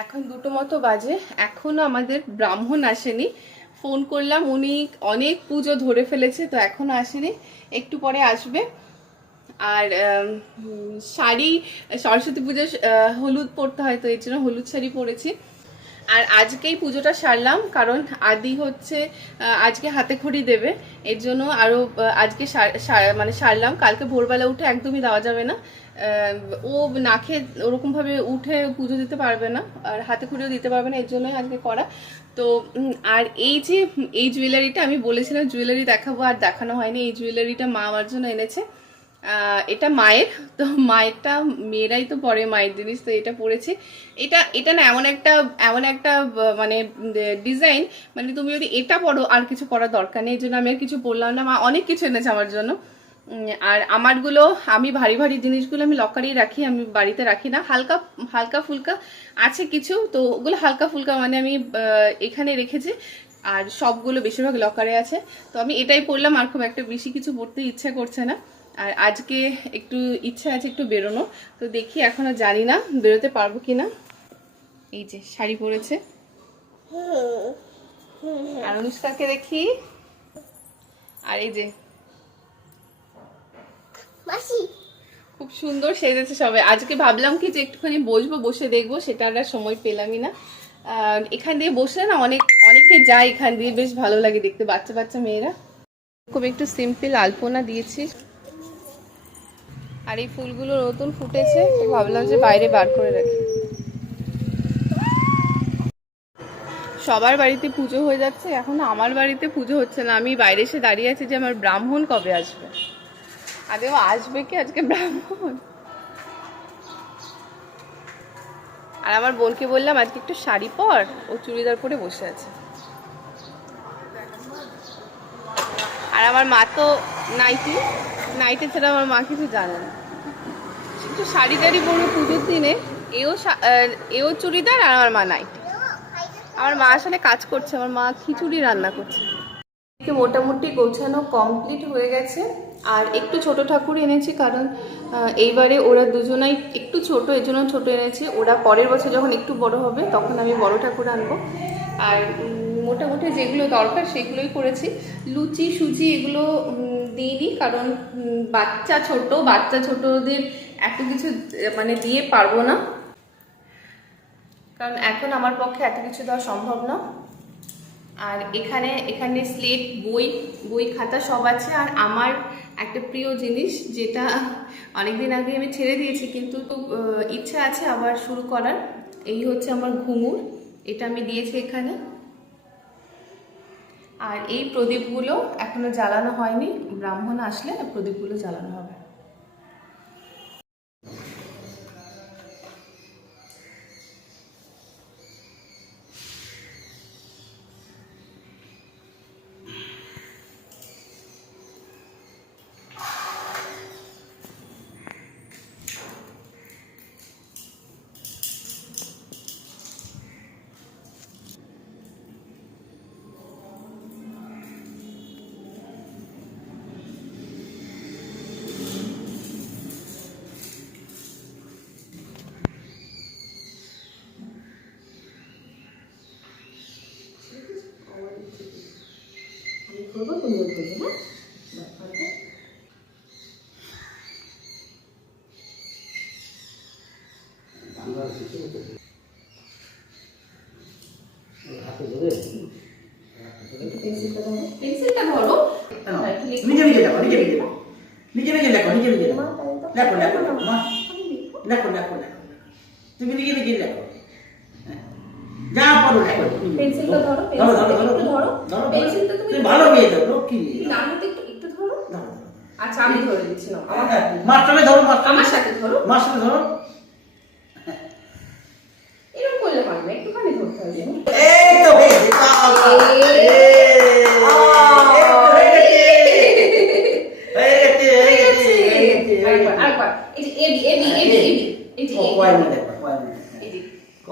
এখন 2টো মতো বাজে, এখনো আমাদের ব্রাহ্মণ আসেনি। ফোন করলাম, উনি অনেক পুজো ধরে ফেলেছে, তো এখনো আসেনি, একটু পরে আসবে। আর শাড়ি, সরস্বতী পুজো হলুদ পরতে হয়, তো এর জন্য হলুদ শাড়ি পরেছি। আর আজকেই পুজোটা সারলাম, কারণ আদি হচ্ছে আজকে হাতে খড়ি দেবে, এর জন্য আরো আজকে মানে সারলাম। কালকে ভোরবেলা উঠে একদমই দেওয়া যাবে না, ও না খেয়ে ওরকম ভাবে উঠে পুজো দিতে পারবে না, আর হাতে খড়িও দিতে পারবে না, এর জন্যই আজকে করা। তো আর এই যে এই জুয়েলারিটা আমি বলেছিলাম জুয়েলারি দেখাবো, আর দেখানো হয়নি। এই জুয়েলারিটা মা আমার জন্য এনেছে, এটা মায়ের। তো মায়েরটা মেয়েরাই তো পরে মায়ের জিনিস, তো এটা পরেছি। এটা এটা না এমন একটা মানে ডিজাইন, মানে তুমি যদি এটা পরো আর কিছু পরার দরকার নেই, এই জন্য আমি আর কিছু বললাম না। মা অনেক কিছু এনেছে আমার জন্য। আর আমারগুলো, আমি ভারী ভারী জিনিসগুলো আমি লকারেই রাখি, আমি বাড়িতে রাখি না। হালকা হালকা ফুলকা আছে কিছু, তো ওগুলো হালকা ফুলকা মানে আমি এখানে রেখেছি, আর সবগুলো বেশিরভাগ লকারে আছে। তো আমি এটাই পরলাম, আর খুব একটা বেশি কিছু পরতে ইচ্ছা করছে না। আর আজকে একটু ইচ্ছা আছে একটু বেরোনো, তো দেখি, এখনো জানি না বেরোতে পারবো কিনা। এই যে শাড়ি পরেছে, আর অনুষ্কাকে দেখি, আর এই যে খুব সুন্দর সেজেছে সবাই। আজকে ভাবলাম কি যে একটুখানি বসবো, বসে দেখবো, সেটা আর সময় পেলামই না। এখান দিয়ে বসলে না অনেকে যায়, এখান দিয়ে বেশ ভালো লাগে দেখতে, বাচ্চা বাচ্চা মেয়েরা। খুব একটু সিম্পল আলপনা দিয়েছি, আর এই ফুলগুলো নতুন ফুটেছে, তো ভাবলাম যে বাইরে বার করে রাখি। সবার বাড়িতে পুজো হয়ে যাচ্ছে, এখন আমার বাড়িতে পুজো হচ্ছে না। আমি বাইরে এসে দাঁড়িয়ে আছি যে আমার ব্রাহ্মণ কবে আসবে। আদেও আসবে কি আজকে ব্রাহ্মণ? আর আমার বোনকে বললাম আজকে একটু শাড়ি পর, ও চুড়িদার পরে বসে আছে। আর আমার মা তো নাইটে ছাড়া আমার মা কিছু জানে না। একটু শাড়ি টাড়ি পরবে পুজোর দিনে, এও চুড়িদার, আর আমার মা নাইটি। আমার মা আসলে কাজ করছে, আমার মা খিচুড়ি রান্না করছে। মোটামুটি গোছানো কমপ্লিট হয়ে গেছে। আর একটু ছোট ঠাকুর এনেছি, কারণ এইবারে ওরা দুজনাই একটু ছোট, এর জন্য ছোট এনেছি। ওরা পরের বছর যখন একটু বড় হবে তখন আমি বড় ঠাকুর আনবো। আর মোটামুটি যেগুলো দরকার সেগুলোই করেছি। লুচি সুজি এগুলো দিইনি, কারণ বাচ্চা ছোটদের এত কিছু মানে দিয়ে পারবো না, কারণ এখন আমার পক্ষে এত কিছু দেওয়া সম্ভব না। আর এখানে স্লেট, বই খাতা সব আছে। আর আমার একটা প্রিয় জিনিস, যেটা অনেকদিন আগে আমি ছেড়ে দিয়েছি, কিন্তু ইচ্ছা আছে আবার শুরু করার, এই হচ্ছে আমার ঘুঙুর। এটা আমি দিয়েছি এখানে। আর এই প্রদীপগুলো এখনো জ্বালানো হয়নি, ব্রাহ্মণ আসলে প্রদীপগুলো জ্বালানো হবে। পেন্সিলটা ধরো, নিজে নিজে লেখো, নিজে নিজে লেখো, নিজে নিজে লেখো, নিজে নিজে লেখো, লেখো লেখো লেখো লেখো লেখো, তুমি নিজে নিজে লেখো, যা পারো লেখো। পেন্সিলটা ধরো, ধরো ধরো ধরো ধরো, ধরো, পেন্সিলটা তুমি ভালো মেয়ে দাও, লক্ষ্মী। নামতে একটু ধরো। আচ্ছা আমি ধরে দিচ্ছি না, মাস্টারে ধরো, আমার সাথে ধরো, মাস্টারে ধরো। এরকম করলে হয় না, একটুখানি ধরতে হবে। এই তো হয়ে গেছে, আরেকবার, এই যে এবি এবি এবি এবি, এই যে কয় না দেখো, কয় না এই যে ক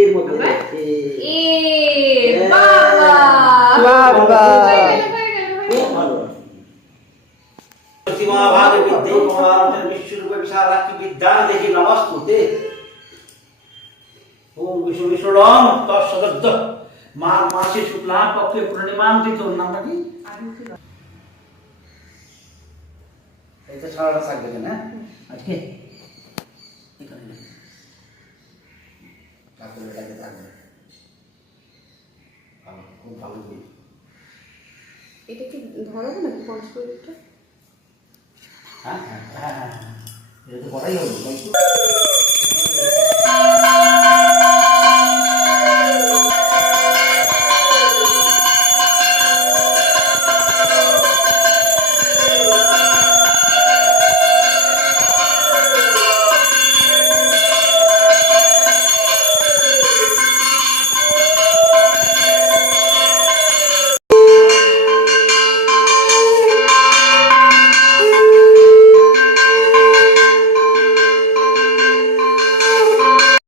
এর মধ্যে এ বাবা বাবা খুব ভালো। সীমা ভাগ বিদ্যে মহারাজের বিশ্বরূপে বিশালাক্ষী বিদ্যা দেখি নমস্তুতে। বিশু বিশু রং তোর সদর্দ মাঘ মাসে শুক্লা পক্ষে পূর্ণিমা তোর নামটা কি এটা সারাটা থাকবে না আজকে এখানে কাকুর এটাকে থাকবে ভালো খুব ভালো দিন এটা কি ধরাবো নাকি পঞ্চপ্রদীপটা? হ্যাঁ হ্যাঁ হ্যাঁ হ্যাঁ এটা তো করাই হবে